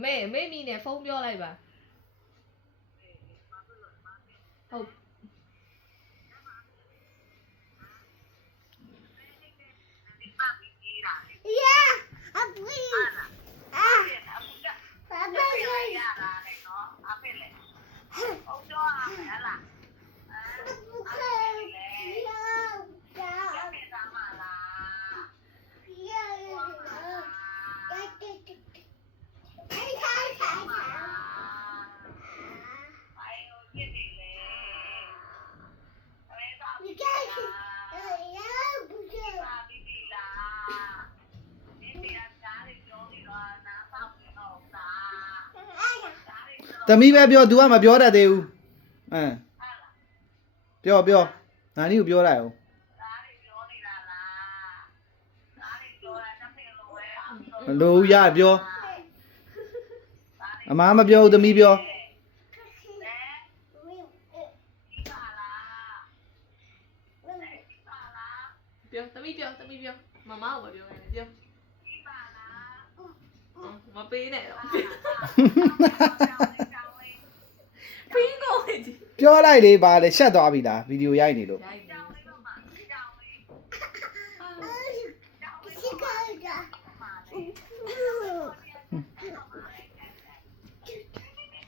妹咪呢封表来吧。好。သမီးပဲပြော तू ကမပြောတတ်သေးဘူးပြောငါနီးကိုပြောလိုက်အောင်မလို့ရပြောအမားမပြောဘူးသမီးပြောပြောသမီးပြောမမကိုပဲပြောရတယ်ပြောမပေးနဲ့တော့ပြီးတော့ပြောလိုက်လေပါလေရှက်သွားပြီလားဗီဒီယိုရိုက်နေလို့ရိုက်